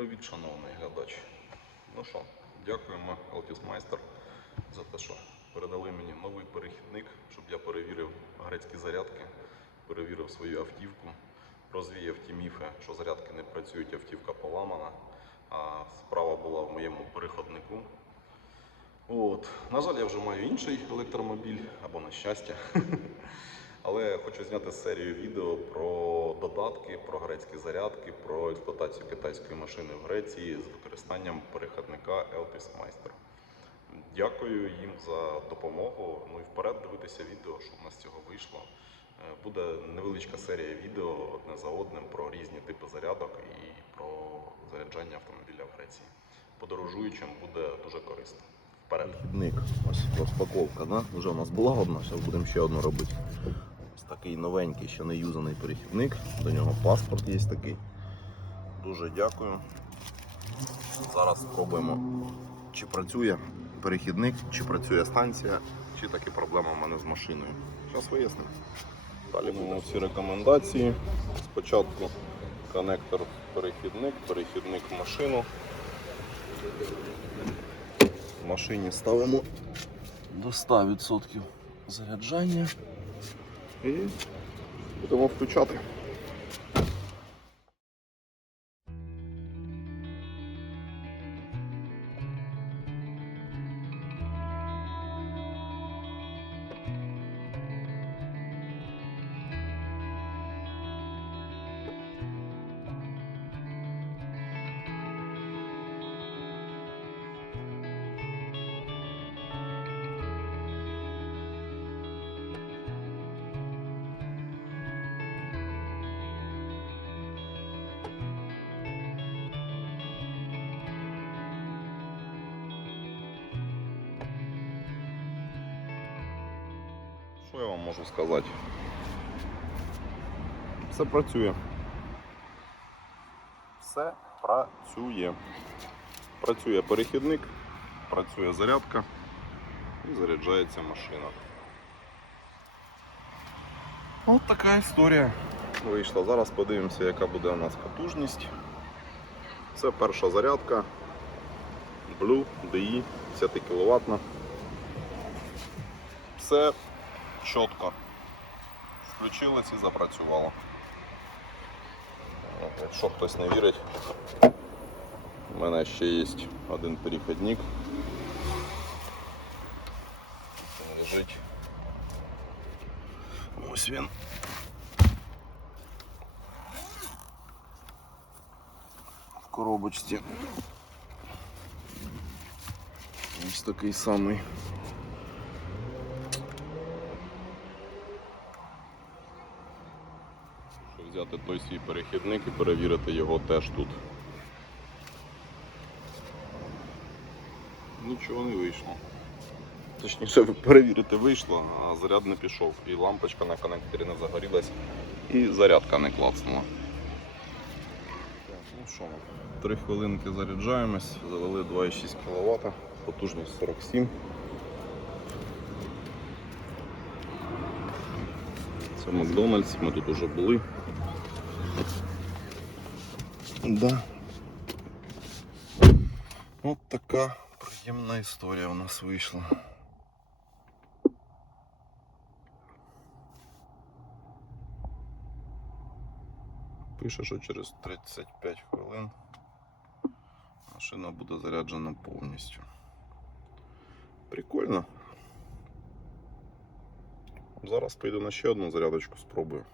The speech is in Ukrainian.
Привіт, шановний глядач. Ну що, дякуємо Altis за те, що передали мені новий перехідник, щоб я перевірив грецькі зарядки, перевірив свою автівку, розвіяв ті міфи, що зарядки не працюють, автівка поламана. А справа була в моєму переходнику. От. На жаль, я вже маю інший електромобіль або на щастя. Але хочу зняти серію відео про додатки, про грецькі зарядки, про експлуатацію китайської машини в Греції з використанням перехідника Elpis Meister. Дякую їм за допомогу. Ну і вперед дивитися відео, що в нас з цього вийшло. Е, Буде невеличка серія відео одне за одним про різні типи зарядок і про заряджання автомобіля в Греції. Подорожуючим буде дуже корисно. Вперед. Ник, ось розпаковка, да? Вже у нас була одна, зараз будемо ще одну робити. Ось такий новенький, ще не юзаний перехідник. До нього паспорт є такий. Дуже дякую. Зараз спробуємо, чи працює перехідник, чи працює станція, чи таки проблема в мене з машиною. Зараз вияснимо. Далі будемо всі рекомендації. Спочатку коннектор перехідник, перехідник в машину. В машині ставимо до 100% заряджання і будемо включати. Що я вам можу сказати? Все працює. Все працює. Працює перехідник, працює зарядка і заряджається машина. От така історія вийшла. Зараз подивимося, яка буде у нас потужність. Це перша зарядка Blue DI 10 кВт. Все чітко. Включилось і запрацювало. От, Якщо хтось не вірить, у мене ще є один перехідник. Він лежить. Ось він. В коробочці. Ось такий самий. Взяти той свій перехідник і перевірити його теж тут. Нічого не вийшло. Точніше, перевірити вийшло, а заряд не пішов. І лампочка на коннекторі не загорілась, і зарядка не клацнула. Ну що. Три хвилинки заряджаємось, завели 2,6 кВт, потужність 47. Це Макдональдс, ми тут уже були. Да. От така приємна історія у нас вийшла. Пише, що через 35 хвилин машина буде заряджена повністю. Прикольно. Зараз поїду на ще одну зарядочку, спробую.